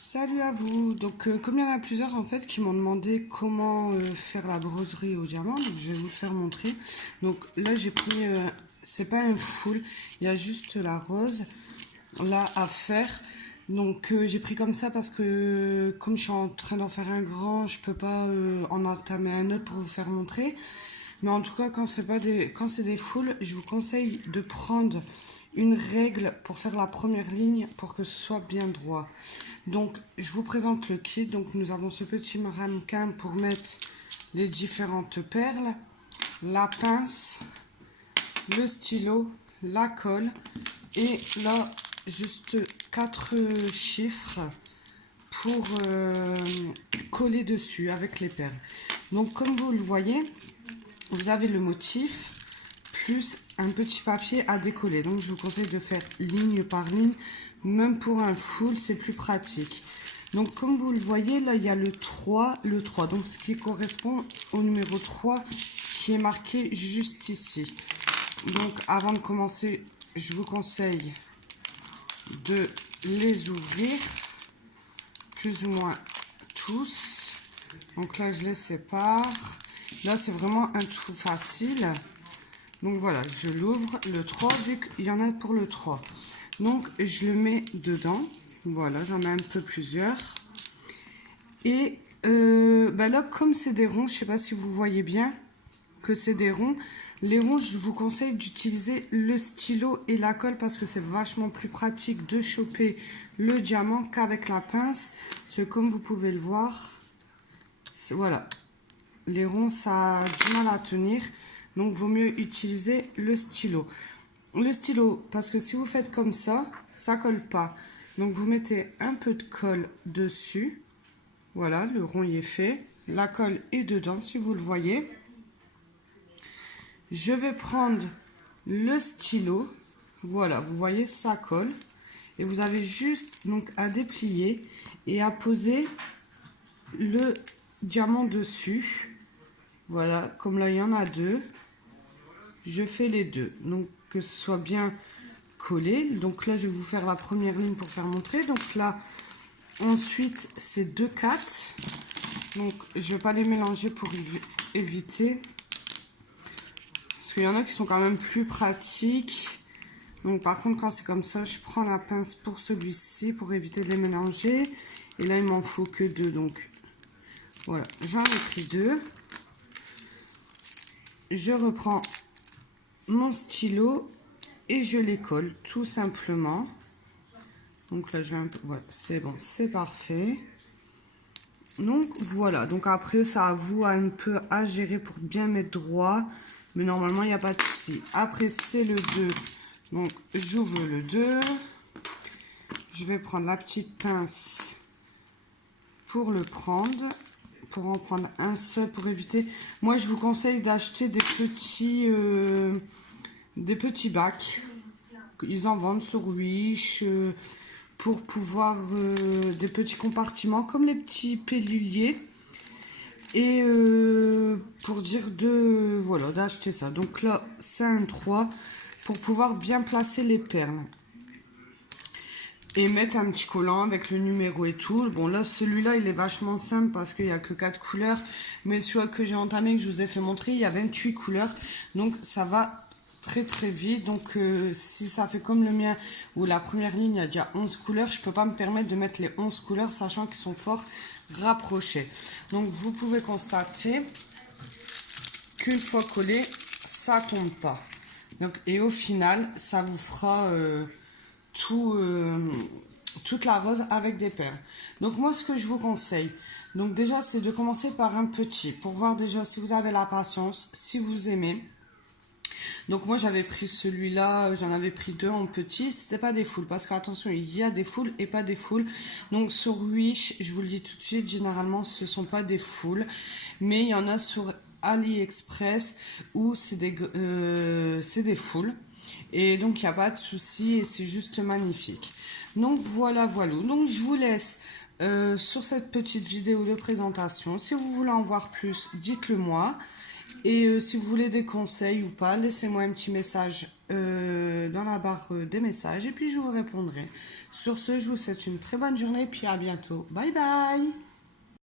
Salut à vous. Donc, comme il y en a plusieurs en fait qui m'ont demandé comment faire la broderie au diamant, donc je vais vous le faire montrer. Donc là, j'ai pris, c'est pas un full, il y a juste la rose là à faire. Donc j'ai pris comme ça parce que comme je suis en train d'en faire un grand, je peux pas en entamer un autre pour vous faire montrer. Mais en tout cas, quand c'est des foules, je vous conseille de prendre une règle pour faire la première ligne pour que ce soit bien droit. Donc, je vous présente le kit. Donc, nous avons ce petit ramequin pour mettre les différentes perles, la pince, le stylo, la colle et là, juste 4 chiffres pour coller dessus avec les perles. Donc, comme vous le voyez, vous avez le motif plus un petit papier à décoller. Donc je vous conseille de faire ligne par ligne. Même pour un full, c'est plus pratique. Donc comme vous le voyez, là il y a le 3. Donc ce qui correspond au numéro 3 qui est marqué juste ici. Donc avant de commencer, je vous conseille de les ouvrir. Plus ou moins tous. Donc là je les sépare. Là c'est vraiment un trou facile. Donc voilà, je l'ouvre le 3 vu qu'il y en a pour le 3. Donc je le mets dedans. Voilà, j'en ai un peu plusieurs. Et là, comme c'est des ronds, je ne sais pas si vous voyez bien que c'est des ronds. Les ronds, je vous conseille d'utiliser le stylo et la colle parce que c'est vachement plus pratique de choper le diamant qu'avec la pince. Parce que comme vous pouvez le voir, voilà, les ronds, ça a du mal à tenir. Donc, vaut mieux utiliser le stylo. Le stylo, parce que si vous faites comme ça, ça colle pas. Donc, vous mettez un peu de colle dessus. Voilà, le rond y est fait. La colle est dedans, si vous le voyez. Je vais prendre le stylo. Voilà, vous voyez, ça colle. Et vous avez juste donc à déplier et à poser le diamant dessus. Voilà, comme là, il y en a deux. Je fais les deux, donc que ce soit bien collé. Donc là, je vais vous faire la première ligne pour faire montrer. Donc là, ensuite, c'est 2-4. Donc, je vais pas les mélanger pour éviter. Parce qu'il y en a qui sont quand même plus pratiques. Donc, par contre, quand c'est comme ça, je prends la pince pour celui-ci pour éviter de les mélanger. Et là, il m'en faut que 2. Donc, voilà, j'en ai pris 2. Je reprends mon stylo et je les colle tout simplement. Donc là je vais un peu, voilà, c'est bon, c'est parfait. Donc voilà, donc après ça à vous un peu à gérer pour bien mettre droit, mais normalement il n'y a pas de souci. Après c'est le 2, donc j'ouvre le 2, je vais prendre la petite pince pour le prendre, pour en prendre un seul pour éviter. Moi je vous conseille d'acheter des petits bacs. Ils en vendent sur Wish pour pouvoir des petits compartiments comme les petits pelluliers. Et pour dire voilà, d'acheter ça. Donc là, c'est un 3 pour pouvoir bien placer les perles. Et mettre un petit collant avec le numéro et tout. Bon là, celui-là, il est vachement simple parce qu'il n'y a que 4 couleurs. Mais celui que j'ai entamé, que je vous ai fait montrer, il y a 28 couleurs. Donc ça va très vite. Donc si ça fait comme le mien où la première ligne il y a déjà 11 couleurs, je peux pas me permettre de mettre les 11 couleurs sachant qu'ils sont fort rapprochés. Donc vous pouvez constater qu'une fois collé, ça tombe pas. Donc et au final ça vous fera toute la rose avec des perles. Donc moi ce que je vous conseille, donc déjà c'est de commencer par un petit pour voir déjà si vous avez la patience, si vous aimez. Donc moi j'avais pris celui-là, j'en avais pris 2 en petit, c'était pas des foules parce qu'attention il y a des foules et pas des foules. Donc sur Wish, je vous le dis tout de suite, généralement ce sont pas des foules, mais il y en a sur AliExpress où c'est des foules. Et donc il n'y a pas de souci et c'est juste magnifique. Donc voilà. Donc je vous laisse sur cette petite vidéo de présentation. Si vous voulez en voir plus, dites-le moi. Et si vous voulez des conseils ou pas, laissez-moi un petit message dans la barre des messages et puis je vous répondrai. Sur ce, je vous souhaite une très bonne journée et puis à bientôt. Bye bye!